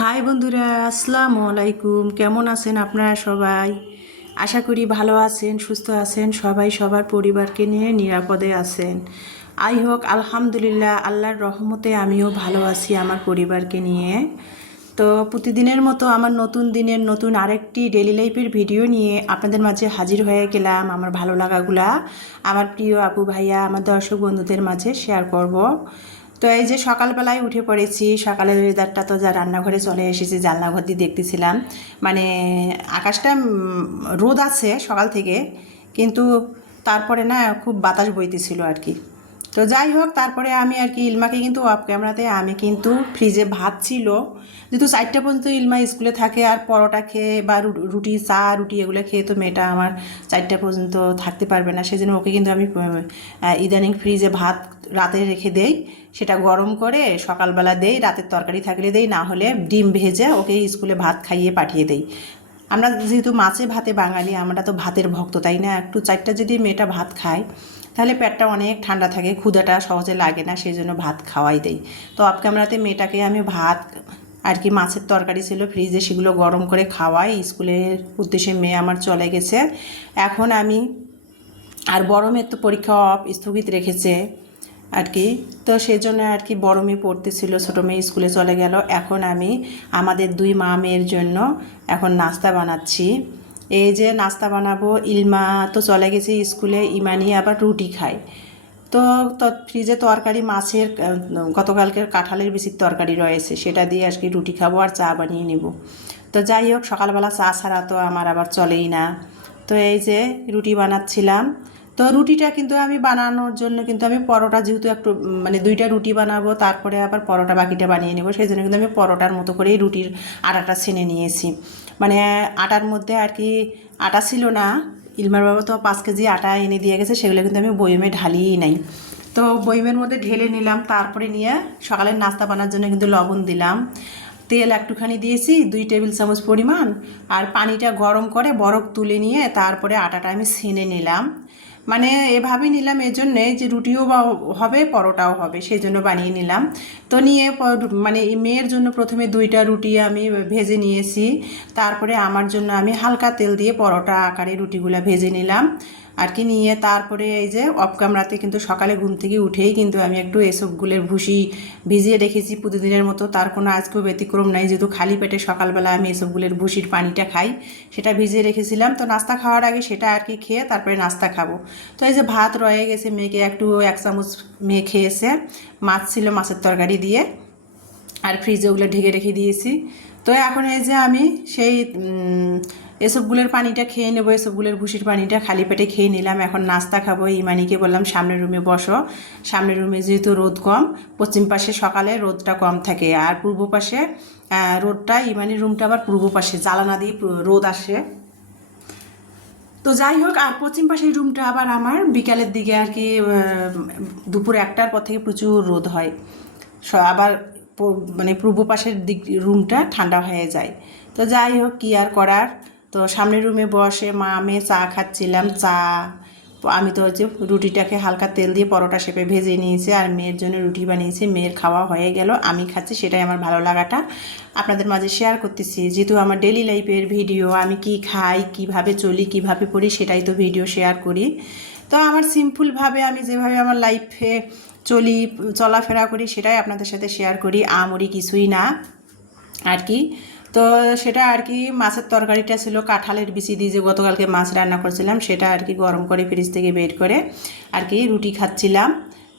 High বন্ধুরা, আসসালামু আলাইকুম। কেমন আছেন আপনারা সবাই? আশা করি ভালো আছেন, সুস্থ আছেন, সবাই সবার পরিবারকে নিয়ে নিরাপদে আছেন। আই হোক আলহামদুলিল্লাহ, আল্লাহর রহমতে আমিও ভালো আছি আমার পরিবারকে নিয়ে। তো প্রতিদিনের মতো আমার নতুন দিনের নতুন আরেকটি ডেলি লাইফের ভিডিও নিয়ে আপনাদের মাঝে হাজির হয়ে গেলাম। আমার ভালো লাগাগুলা আমার প্রিয় আপু ভাইয়া, আমার দর্শক বন্ধুদের মাঝে শেয়ার করব। তো এই যে সকালবেলায় উঠে পড়েছি, সকালের ওয়েদারটা তো যা, রান্নাঘরে চলে এসেছি, জানলাঘর দিয়ে দেখতেছিলাম। মানে আকাশটা রোদ আছে সকাল থেকে, কিন্তু তারপরে না খুব বাতাস বইতেছিল আর কি। তো যাই হোক, তারপরে আমি আর কি ইলমাকে কিন্তু অফ ক্যামেরাতে আমি কিন্তু ফ্রিজে ভাত ছিল, যেহেতু 4টা পর্যন্ত ইলমা স্কুলে থাকে, আর পরোটা খেয়ে বা রুটি, চা রুটি এগুলো খেয়ে তো মেয়েটা আমার 4টা পর্যন্ত থাকতে পারবে না। সেজন্য ওকে কিন্তু আমি ইদানিং ফ্রিজে ভাত রাতে রেখে দেই, সেটা গরম করে সকালবেলা দেই, রাতের তরকারি থাকলে দেই, না হলে ডিম ভেজে ওকে স্কুলে ভাত খাইয়ে পাঠিয়ে দেই। আমরা যেহেতু মাছে ভাতে বাঙালি, আমরা তো ভাতের ভক্ত, তাই না? একটু 4টা যদি মেয়েটা ভাত খায় তাহলে পেটটা অনেক ঠান্ডা থাকে, ক্ষুধাটা সহজে লাগে না, সেই জন্য ভাত খাওয়াই দেই। তো অফ ক্যামেরাতে মেয়েটাকে আমি ভাত আর কি মাছের তরকারি ছিল ফ্রিজে, সেগুলো গরম করে খাওয়াই। স্কুলের উদ্দেশ্যে মেয়ে আমার চলে গেছে। এখন আমি আর বড় মেয়ের তো পরীক্ষা স্থগিত রেখেছে আর কি, তো সেই জন্য আর কি বড় মেয়ে পড়তেছিল, ছোটো মেয়ে স্কুলে চলে গেল। এখন আমি আমাদের 2 মা মেয়ের জন্য এখন নাস্তা বানাচ্ছি। এই যে নাস্তা বানাবো, ইলমা তো চলে গেছে স্কুলে, ইমানি আবার রুটি খায়। তো ফ্রিজে তরকারি মাছের গতকালকের কাঁঠালের বিচির তরকারি রয়েছে, সেটা দিয়ে আজকে রুটি খাবো আর চা বানিয়ে নেব। তো যাই হোক, সকালবেলা চা ছাড়া তো আমার আবার চলেই না। তো এই যে রুটি বানাচ্ছিলাম। তো রুটিটা কিন্তু আমি বানানোর জন্য কিন্তু আমি পরোটা, যেহেতু একটু মানে 2টা রুটি বানাবো, তারপরে আবার পরোটা বাকিটা বানিয়ে নেব, সেই জন্য কিন্তু আমি পরোটার মতো করেই রুটির আটাটা ছেনে নিয়েছি। মানে আটার মধ্যে আর কি আটা ছিল না, ইলমার বাবা তো 5 কেজি আটা এনে দিয়ে গেছে, সেগুলো কিন্তু আমি বয়মে ঢালিয়েই নাই। তো বয়মের মধ্যে ঢেলে নিলাম, তারপরে নিয়ে সকালের নাস্তা বানার জন্য কিন্তু লবণ দিলাম, তেল একটুখানি দিয়েছি 2 টেবিল চামচ পরিমাণ, আর পানিটা গরম করে বরফ তুলে নিয়ে তারপরে আটাটা আমি ছেনে নিলাম। মানে এভাবেই নিলাম এজন্যে যে রুটিও হবে পরোটাও হবে, সেই জন্য বানিয়ে নিলাম। তো নিয়ে মানে মেয়ের জন্য প্রথমে 2টা রুটি আমি ভেজে নিয়েছি, তারপরে আমার জন্য আমি হালকা তেল দিয়ে পরোটা আকারে রুটিগুলো ভেজে নিলাম আর কি। নিয়ে তারপরে এই যে অফ ক্যামেরাতে কিন্তু সকালে ঘুম থেকে উঠেই কিন্তু আমি একটু এসবগুলের ভুসি ভিজিয়ে রেখেছি প্রতিদিনের মতো, তার কোনো আজকেও ব্যতিক্রম নাই, যেহেতু খালি পেটে সকালবেলা আমি এসবগুলের ভুসির পানিটা খাই, সেটা ভিজিয়ে রেখেছিলাম। তো নাস্তা খাওয়ার আগে সেটা আর কি খেয়ে তারপরে নাস্তা খাবো। তো এই যে ভাত রয়ে গেছে, মেয়েকে একটু 1 চামচ মেয়ে খেয়েছে, মাছ ছিল মাছের তরকারি দিয়ে, আর ফ্রিজে ওগুলো ঢেকে রেখে দিয়েছি। তো এখন এই যে আমি সেই এসবগুলোর পানিটা খেয়ে নেবো, এসবগুলোর ভুসির পানিটা খালি পেটে খেয়ে নিলাম। এখন নাস্তা খাবো। ইমানিকে বললাম সামনের রুমে বসো, সামনের রুমে যেহেতু রোদ কম, পশ্চিম পাশে সকালে রোদটা কম থাকে, আর পূর্ব পাশে রোদটা, ইমানির রুমটা আবার পূর্ব পাশে, জ্বালানা দিয়ে রোদ আসে। তো যাই হোক, আর পশ্চিম পাশের রুমটা আবার আমার বিকালের দিকে আর কি দুপুর 1টার পর থেকে প্রচুর রোদ হয়, আবার মানে পূর্ব পাশের দিক রুমটা ঠান্ডা হয়ে যায়। তো যাই হোক, কী আর করার। তো সামনের রুমে বসে মা মেয়ে চা খাচ্ছিলাম। চা আমি তো হচ্ছে রুটিটাকে হালকা তেল দিয়ে পরোটা শেপে ভেজে নিয়েছি, আর মেয়ের জন্য রুটি বানিয়েছি। মেয়ের খাওয়া হয়ে গেল, আমি খাচ্ছি, সেটাই আমার ভালো লাগাটা আপনাদের মাঝে শেয়ার করতেছি। যেহেতু আমার ডেলি লাইফের ভিডিও, আমি কি খাই, কিভাবে চলি, কিভাবে পড়ি, সেটাই তো ভিডিও শেয়ার করি। তো আমার সিম্পলভাবে আমি যেভাবে আমার লাইফে চলি, চলাফেরা করি, সেটাই আপনাদের সাথে শেয়ার করি, আমরি কিছুই না আর কি। তো সেটা আর কি, মাছের তরকারিটা ছিল কাঁঠালের বিচি দিয়ে, যে গতকালকে মাছ রান্না করছিলাম, সেটা আর কি গরম করে ফ্রিজ থেকে বের করে আর কি রুটি খাচ্ছিলাম।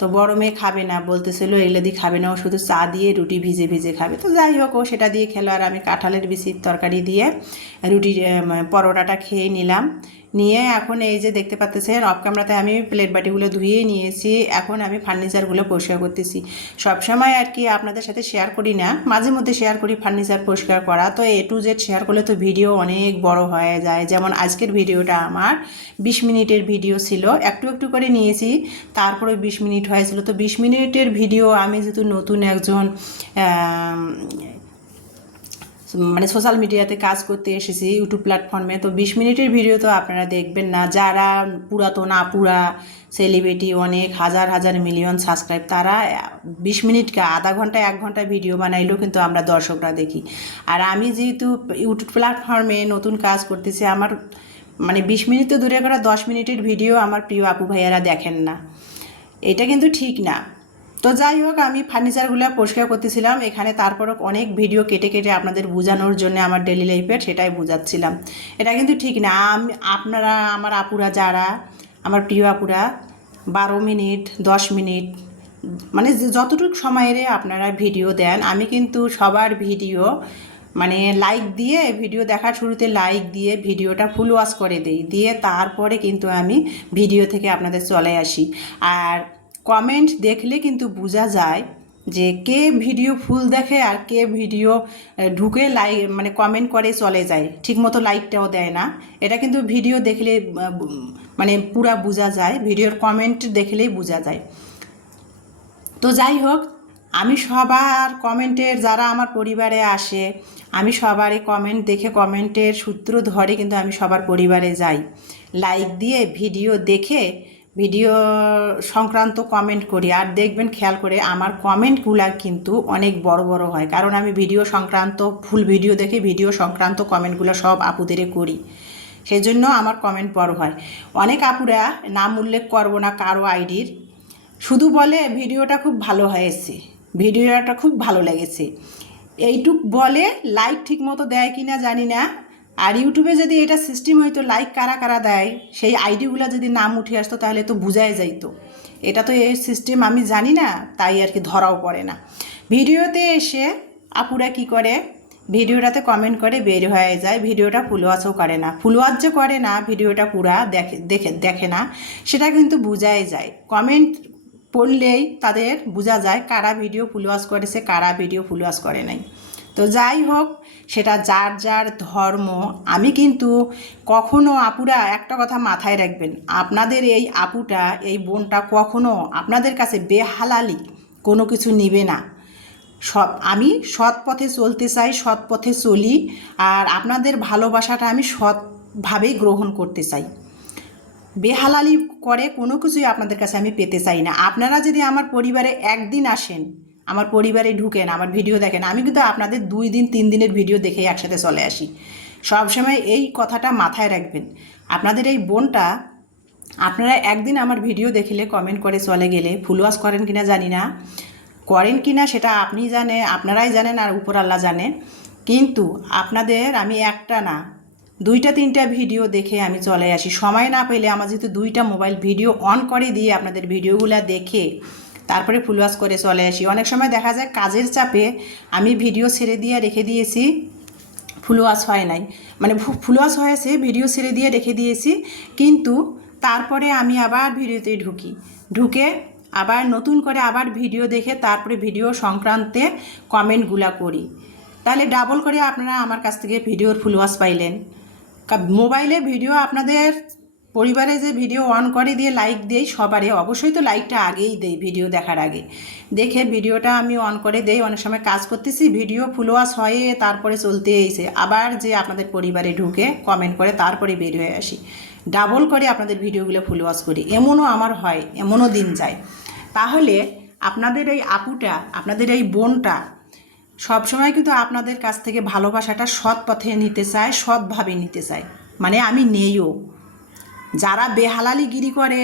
তো বড় মেয়ে খাবে না, বলতেছিল এগুলো দিয়ে খাবে না, ও শুধু চা দিয়ে রুটি ভিজে ভিজে খাবে। তো যাই হোক, ও সেটা দিয়ে খেলো, আর আমি কাঁঠালের বিচির তরকারি দিয়ে রুটি পরোটাটা খেয়ে নিলাম। নিয়ে এখন এই যে দেখতে পাচ্ছেন অফ ক্যামেরাতে আমি প্লেট বাটিগুলো ধুয়ে নিয়েছি, এখন আমি ফার্নিচারগুলো পরিষ্কার করতেছি। সবসময় আর কি আপনাদের সাথে শেয়ার করি না, মাঝে মধ্যে শেয়ার করি ফার্নিচার পরিষ্কার করা। তো A to Z শেয়ার করলে তো ভিডিও অনেক বড় হয়ে যায়। যেমন আজকের ভিডিওটা আমার 20 মিনিটের ভিডিও ছিল, একটু একটু করে নিয়েছি, তারপরে 20 মিনিট হয়েছিল। তো 20 মিনিটের ভিডিও আমি যেহেতু নতুন একজন মানে সোশ্যাল মিডিয়াতে কাজ করতে এসেছি ইউটিউব প্ল্যাটফর্মে। তো 20 মিনিটের ভিডিও তো আপনারা দেখবেন না। যারা পুরাতন আপুরা সেলিব্রিটি অনেক হাজার হাজার মিলিয়ন সাবস্ক্রাইব, তারা 20 মিনিটকে আধা ঘন্টা 1 ঘন্টা ভিডিও বানাইলেও কিন্তু আমরা দর্শকরা দেখি। আর আমি যেহেতু ইউটিউব প্ল্যাটফর্মে নতুন কাজ করতেছি, আমার মানে 20 মিনিট তো দূরে করা 10 মিনিটের ভিডিও আমার প্রিয় আপু ভাইয়ারা দেখেন না, এটা কিন্তু ঠিক না। তো যাই হোক, আমি ফার্নিচারগুলো পরিষ্কার করতেছিলাম এখানে, তারপর অনেক ভিডিও কেটে কেটে আপনাদের বোঝানোর জন্য আমার ডেলি লাইফের সেটাই বোঝাচ্ছিলাম। এটা কিন্তু ঠিক না। আপনারা আমার আপুরা যারা আমার প্রিয় আপুরা 12 মিনিট 10 মিনিট মানে যতটুকু সময়ের আপনারা ভিডিও দেন, আমি কিন্তু সবার ভিডিও মানে লাইক দিয়ে, ভিডিও দেখার শুরুতে লাইক দিয়ে ভিডিওটা ফুল ওয়াচ করে দিই, দিয়ে তারপরে কিন্তু আমি ভিডিও থেকে আপনাদের চলে আসি। আর কমেন্ট দেখলে কিন্তু বোঝা যায় যে কে ভিডিও ফুল দেখে আর কে ভিডিও ঢুকে লাইক মানে কমেন্ট করে চলে যায়, ঠিকমতো লাইকটাও দেয় না। এটা কিন্তু ভিডিও দেখলে মানে পুরা বোঝা যায়, ভিডিওর কমেন্ট দেখলেই বোঝা যায়। তো যাই হোক, আমি সবার কমেন্টের, যারা আমার পরিবারে আসে, আমি সবারই কমেন্ট দেখে কমেন্টের সূত্র ধরে কিন্তু আমি সবার পরিবারে যাই, লাইক দিয়ে ভিডিও দেখে ভিডিও সংক্রান্ত কমেন্ট করি। আর দেখবেন খেয়াল করে আমার কমেন্টগুলো কিন্তু অনেক বড় বড় হয়, কারণ আমি ভিডিও সংক্রান্ত ফুল ভিডিও দেখে ভিডিও সংক্রান্ত কমেন্টগুলো সব আপুদের করি, সেজন্য আমার কমেন্ট বড় হয়। অনেক আপুরা, নাম উল্লেখ করবো না কারো আইডির, শুধু বলে ভিডিওটা খুব ভালো হয়েছে, ভিডিওটা খুব ভালো লেগেছে, এইটুক বলে। লাইক ঠিক মতো দেয় কি না জানি না। আর ইউটিউবে যদি এটা সিস্টেম হইতো লাইক কারা কারা দেয়, সেই আইডিগুলো যদি নাম উঠে আসতো তাহলে তো বোঝাই যাইতো। এটা তো এই সিস্টেম আমি জানি না, তাই আর কি ধরাও পড়ে না। ভিডিওতে এসে আপুরা কি করে, ভিডিওটাতে কমেন্ট করে বের হয়ে যায়, ভিডিওটা ফুল ওয়াচও করে না। ফুল ওয়াচ যে করে না, ভিডিওটা পুরা দেখে না, সেটা কিন্তু বোঝাই যায়। কমেন্ট পড়লেই তাদের বোঝা যায় কারা ভিডিও ফুল ওয়াচ করেছে, কারা ভিডিও ফুল ওয়াচ করে নাই। তো যাই হোক, সেটা যার যার ধর্ম। আমি কিন্তু কখনো, আপুরা একটা কথা মাথায় রাখবেন, আপনাদের এই আপুটা, এই বোনটা কখনো আপনাদের কাছে বেহালালি কোনো কিছু নিবে না। আমি সৎ পথে চলতে চাই, সৎ পথে চলি, আর আপনাদের ভালোবাসাটা আমি সৎভাবেই গ্রহণ করতে চাই। বেহালালি করে কোনো কিছুই আপনাদের কাছে আমি পেতে চাই না। আপনারা যদি আমার পরিবারে একদিন আসেন, আমার পরিবারে ঢুকেন, আমার ভিডিও দেখেন, আমি কিন্তু আপনাদের 2 দিন 3 দিনের ভিডিও দেখে একসাথে চলে আসি। সবসময় এই কথাটা মাথায় রাখবেন। আপনাদের এই বোনটা, আপনারা একদিন আমার ভিডিও দেখলে কমেন্ট করে চলে গেলে, ফুল ওয়াচ করেন কিনা জানি না, করেন কি না সেটা আপনি জানে, আপনারাই জানেন, আর উপর আল্লাহ জানে। কিন্তু আপনাদের আমি একটা না 2টা 3টা ভিডিও দেখে আমি চলে আসি। সময় না পেলে আমার যেহেতু 2টা মোবাইল ভিডিও অন করে দিয়ে আপনাদের ভিডিওগুলো দেখে তারপরে ফুল ওয়াচ করে চলে আসি। অনেক সময় দেখা যায় কাজের চাপে আমি ভিডিও ছেড়ে দিয়ে রেখে দিয়েছি, ফুল ওয়াচ হয় নাই, মানে ফুল ওয়াচ হয়েছে, ভিডিও ছেড়ে দিয়ে রেখে দিয়েছি, কিন্তু তারপরে আমি আবার ভিডিওতে ঢুকে আবার নতুন করে আবার ভিডিও দেখে তারপরে ভিডিও সংক্রান্তে কমেন্টগুলা করি। তাহলে ডাবল করে আপনারা আমার কাছ থেকে ভিডিওর ফুল ওয়াচ পাইলেন। মোবাইলে ভিডিও আপনাদের পরিবারে যে ভিডিও অন করে দিয়ে লাইক দেই সবারই, অবশ্যই তো লাইকটা আগেই দেই ভিডিও দেখার আগে, দেখে ভিডিওটা আমি অন করে দেই। অনেক সময় কাজ করতেছি, ভিডিও ফুল ওয়াচ হয়ে তারপরে চলতে এসে আবার যে আপনাদের পরিবারে ঢুকে কমেন্ট করে তারপরে বের হয়ে আসি, ডাবল করে আপনাদের ভিডিওগুলো ফুল ওয়াচ করি। এমনও আমার হয়, এমনও দিন যায়। তাহলে আপনাদের এই আপুটা, আপনাদের এই বোনটা সবসময় কিন্তু আপনাদের কাছ থেকে ভালোবাসাটা সৎ পথে নিতে চায়, সৎভাবে নিতে চায়। মানে আমি নেইও, যারা বেহালালিগিরি করে,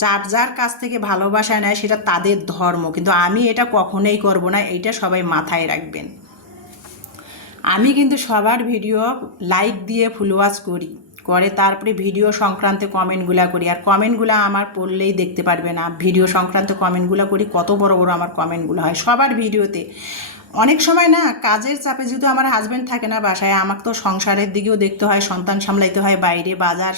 যার যার কাছ থেকে ভালোবাসা নেয় সেটা তাদের ধর্ম, কিন্তু আমি এটা কখনোই করব না, এইটা সবাই মাথায় রাখবেন। আমি কিন্তু সবার ভিডিও লাইক দিয়ে ফুল ওয়াচ করে তারপরে ভিডিও সংক্রান্ত কমেন্টগুলো করি। আর কমেন্টগুলো আমার পড়লেই দেখতে পারবে না, ভিডিও সংক্রান্ত কমেন্টগুলো করি, কত বড় বড় আমার কমেন্টগুলো হয় সবার ভিডিওতে। অনেক সময় না কাজের চাপে, যেহেতু আমার হাজব্যান্ড থাকে না বাসায়, আমাকে তো সংসারের দিকেও দেখতে হয়, সন্তান সামলাইতে হয়, বাইরে বাজার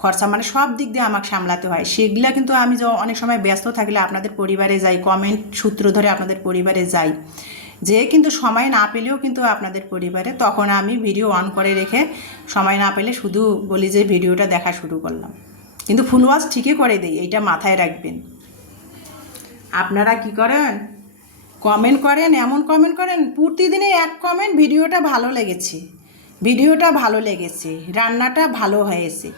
খরচা, মানে সব দিক দিয়ে আমাকে সামলাতে হয়। সেগুলা কিন্তু আমি অনেক সময় ব্যস্ত থাকলে আপনাদের পরিবারে যাই, কমেন্ট সূত্র ধরে আপনাদের পরিবারে যাই, যে কিন্তু সময় না পেলেও কিন্তু আপনাদের পরিবারে, তখন আমি ভিডিও অন করে রেখে সময় না পেলে শুধু বলি যে ভিডিওটা দেখা শুরু করলাম, কিন্তু ফুল ওয়াচ ঠিকই করে দেই, এইটা মাথায় রাখবেন। আপনারা কি করেন, কমেন্ট করেন, এমন কমেন্ট করেন প্রতিদিনে এক কমেন্ট, ভিডিওটা ভালো লেগেছে, ভিডিওটা ভালো লেগেছে, রান্নাটা ভালো হয়েছে।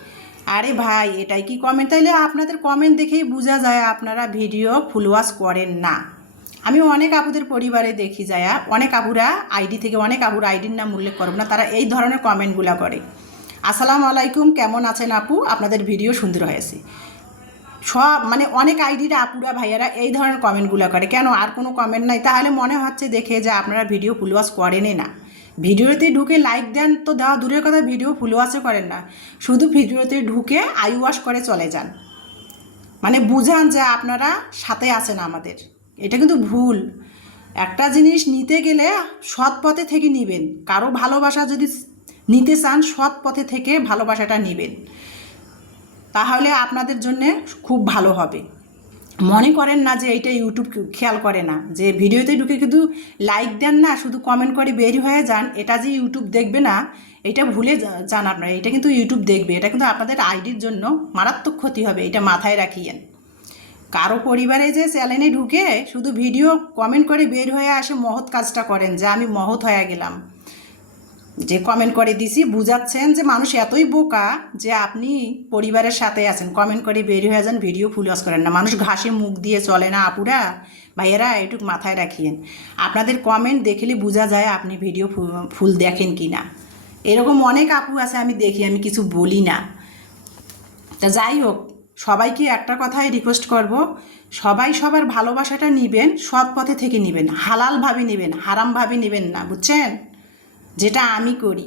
আরে ভাই, এটাই কি কমেন্ট? তাইলে আপনাদের কমেন্ট দেখেই বোঝা যায় আপনারা ভিডিও ফুল ওয়াচ করেন না। আমি অনেক আপুদের পরিবারে দেখি যায়, অনেক আপুরা আইডি থেকে, অনেক আপুর আইডির নাম উল্লেখ করব না, তারা এই ধরনের কমেন্টগুলো করে। আসসালামু আলাইকুম, কেমন আছেন আপু? আপনাদের ভিডিও সুন্দর হয়েছে। সব মানে অনেক আইডির আপুরা ভাইয়ারা এই ধরনের কমেন্টগুলো করে। কেন? আর কোনো কমেন্ট নাই? তাহলে মনে হচ্ছে দেখে যে আপনারা ভিডিও ফুল ওয়াচ করেনই না। ভিডিওতে ঢুকে লাইক দেন তো দেওয়া দূরের কথা, ভিডিও ফুল ওয়াচও করেন না, শুধু ভিডিওতে ঢুকে আই ওয়াশ করে চলে যান। মানে বুঝান যে আপনারা সাথে আছেন আমাদের। এটা কিন্তু ভুল। একটা জিনিস নিতে গেলে সৎ পথে থেকে নেবেন। কারো ভালোবাসা যদি নিতে চান, সৎ পথে থেকে ভালোবাসাটা নেবেন, তাহলে আপনাদের জন্যে খুব ভালো হবে। মনে করেন না যে এইটা ইউটিউব খেয়াল করে না, যে ভিডিওতে ঢুকে কিন্তু লাইক দেন না, শুধু কমেন্ট করে বের হয়ে যান, এটা যে ইউটিউব দেখবে না, এটা ভুলে যান আপনারা। এটা কিন্তু ইউটিউব দেখবে, এটা কিন্তু আপনাদের আইডির জন্য মারাত্মক ক্ষতি হবে, এটা মাথায় রাখিয়েন। কারো পরিবারে যে চ্যানেলে ঢুকে শুধু ভিডিও কমেন্ট করে বের হয়ে আসে, মহৎ কাজটা করেন যে আমি মহৎ হয়ে গেলাম, যে কমেন্ট করে দিছি, বুঝাচ্ছেন যে মানুষ এতই বোকা যে আপনি পরিবারের সাথে আছেন, কমেন্ট করে বের হয়ে যান, ভিডিও ফুল ওয়াচ করেন না। মানুষ ঘাসে মুখ দিয়ে চলে না আপুরা ভাইয়েরা, এটুকু মাথায় রাখিয়েন। আপনাদের কমেন্ট দেখলে বোঝা যায় আপনি ভিডিও ফুল দেখেন কি না। এরকম অনেক আপু আছে আমি দেখি, আমি কিছু বলি না। তা যাই হোক, সবাইকে একটা কথাই রিকোয়েস্ট করব, সবাই সবার ভালোবাসাটা নেবেন, সৎ পথে থেকে নেবেন, হালালভাবে নেবেন, হারামভাবে নেবেন না, বুঝছেন? যেটা আমি করি।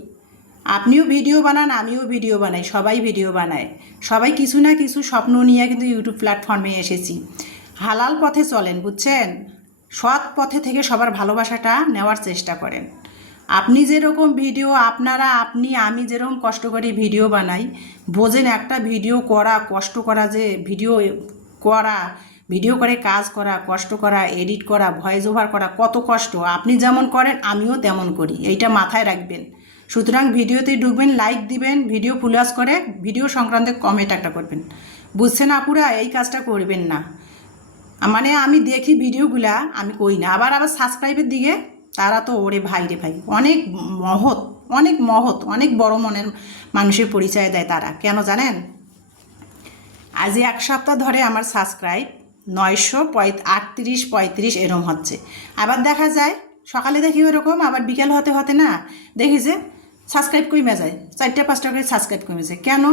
আপনিও ভিডিও বানান, আমিও ভিডিও বানাই, সবাই ভিডিও বানায়, সবাই কিছু না কিছু স্বপ্ন নিয়ে কিন্তু ইউটিউব প্ল্যাটফর্মে এসেছি। হালাল পথে চলেন, বুঝছেন? সৎ পথে থেকে সবার ভালোবাসাটা নেওয়ার চেষ্টা করেন। আপনি যেরকম ভিডিও আমি যেরকম কষ্ট করে ভিডিও বানাই, বোঝেন একটা ভিডিও করা কষ্ট করা, যে করা ভিডিও করে কাজ করা, কষ্ট করা, এডিট করা, ভয়েস ওভার করা কত কষ্ট। আপনি যেমন করেন আমিও তেমন করি, এইটা মাথায় রাখবেন। সুতরাং ভিডিওতে ঢুকবেন, লাইক দিবেন, ভিডিও ফুল ওয়াচ করে ভিডিও সংক্রান্ত কমেন্ট একটা করবেন, বুঝছেন আপুরা? এই কাজটা করবেন না। মানে আমি দেখি ভিডিওগুলা, আমি কই না। আবার সাবস্ক্রাইবের দিকে তারা তো ওরে ভাই রে ভাই, অনেক মহৎ, অনেক মহৎ, অনেক বড় মনের মানুষের পরিচয় দেয় তারা। কেন জানেন? আজ এক সপ্তাহ ধরে আমার সাবস্ক্রাইব 938-35 এরম হচ্ছে। আবার দেখা যায় সকালে দেখি ওরকম, আবার বিকেল হতে হতে না দেখি যে সাবস্ক্রাইব কমে যায়, 4-5টা করে সাবস্ক্রাইব কমে যায়। কেন?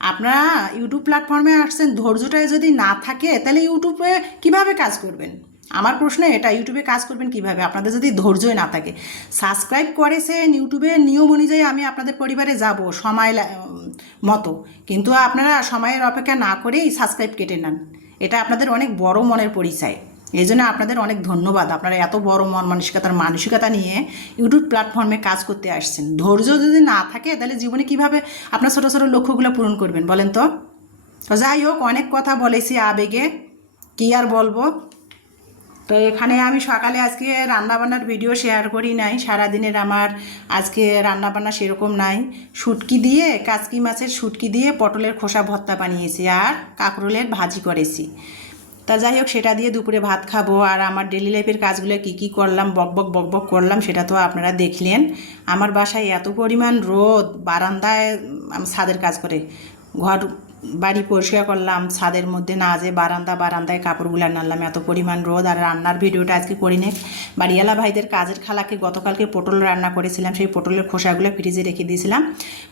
আপনারা ইউটিউব প্ল্যাটফর্মে আসছেন, ধৈর্যটাই যদি না থাকে তাহলে ইউটিউবে কিভাবে কাজ করবেন? আমার প্রশ্ন এটা, ইউটিউবে কাজ করবেন কিভাবে আপনাদের যদি ধৈর্যই না থাকে? সাবস্ক্রাইব করেছেন, ইউটিউবের নিয়ম অনুযায়ী আমি আপনাদের পরিবারে যাব সময় মতো, কিন্তু আপনারা সময়ের অপেক্ষা না করেই সাবস্ক্রাইব কেটে নেন। এটা আপনাদের অনেক বড় মনের পরিচয়। এই জন্য আপনাদের অনেক ধন্যবাদ। আপনারা এত বড় মানসিকতা নিয়ে ইউটিউব প্ল্যাটফর্মে কাজ করতে আসছেন। ধৈর্য যদি না থাকে তাহলে জীবনে কিভাবে আপনার ছোটো ছোটো লক্ষ্যগুলো পূরণ করবেন বলেন তো? যাই হোক, অনেক কথা বলেছি আবেগে, কী আর বলবো। তো এখানে আমি সকালে আজকে রান্নাবান্নার ভিডিও শেয়ার করি নাই, সারাদিনের আমার আজকে রান্নাবান্না সেরকম নাই। শুটকি দিয়ে, কাচকি মাছের শুটকি দিয়ে পটলের খোসা ভর্তা বানিয়েছি, আর কাঁকরোলের ভাজি করেছি। তা যাই হোক, সেটা দিয়ে দুপুরে ভাত খাবো। আর আমার ডেলি লাইফের কাজগুলো কি কি করলাম, বকবক করলাম, সেটা তো আপনারা দেখলেন। আমার বাসায় এত পরিমাণ রোদ, বারান্দায় আমি ছাদের কাজ করে ঘর বাড়ি পরিষ্কার করলাম, ছাদের মধ্যে না যে বারান্দায় কাপড়গুলো নাড়লাম, এত পরিমাণ রোদ। আর রান্নার ভিডিওটা আজকে করিনি। বাড়িওয়ালা ভাইদের কাজের খালাকে গতকালকে পটল রান্না করেছিলাম, সেই পটলের খোসাগুলো ফ্রিজে রেখে দিয়েছিলাম।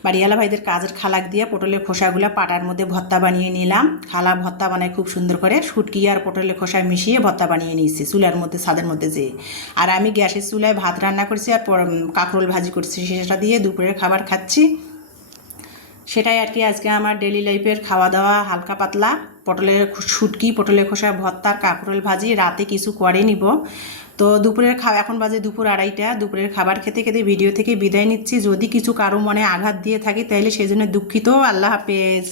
বাড়িওয়ালা ভাইদের কাজের খালাক দিয়ে পটলের খোসাগুলো পাটার মধ্যে ভর্তা বানিয়ে নিলাম। খালা ভর্তা বানায় খুব সুন্দর করে, শুটকি আর পটলের খোসা মিশিয়ে ভর্তা বানিয়ে নিয়েছি চুলার মধ্যে, ছাদের মধ্যে যেয়ে। আর আমি গ্যাসের চুলায় ভাত রান্না করছি আর কাঁকরোল ভাজি করছি, সেটা দিয়ে দুপুরের খাবার খাচ্ছি। সেটাই আর কি আজকে আমার ডেলি লাইফের খাওয়া দাওয়া, হালকা পাতলা। পটলের শুটকি, পটলের খোসা ভর্তা, কাঁকরোল ভাজি, রাতে কিছু করে নিব। তো দুপুরের এখন বাজে দুপুর 2:30। দুপুরের খাবার খেতে খেতে ভিডিও থেকে বিদায় নিচ্ছি। যদি কিছু কারো মনে আঘাত দিয়ে থাকি তাহলে সেজন্য দুঃখিত। আল্লাহ হাফেজ।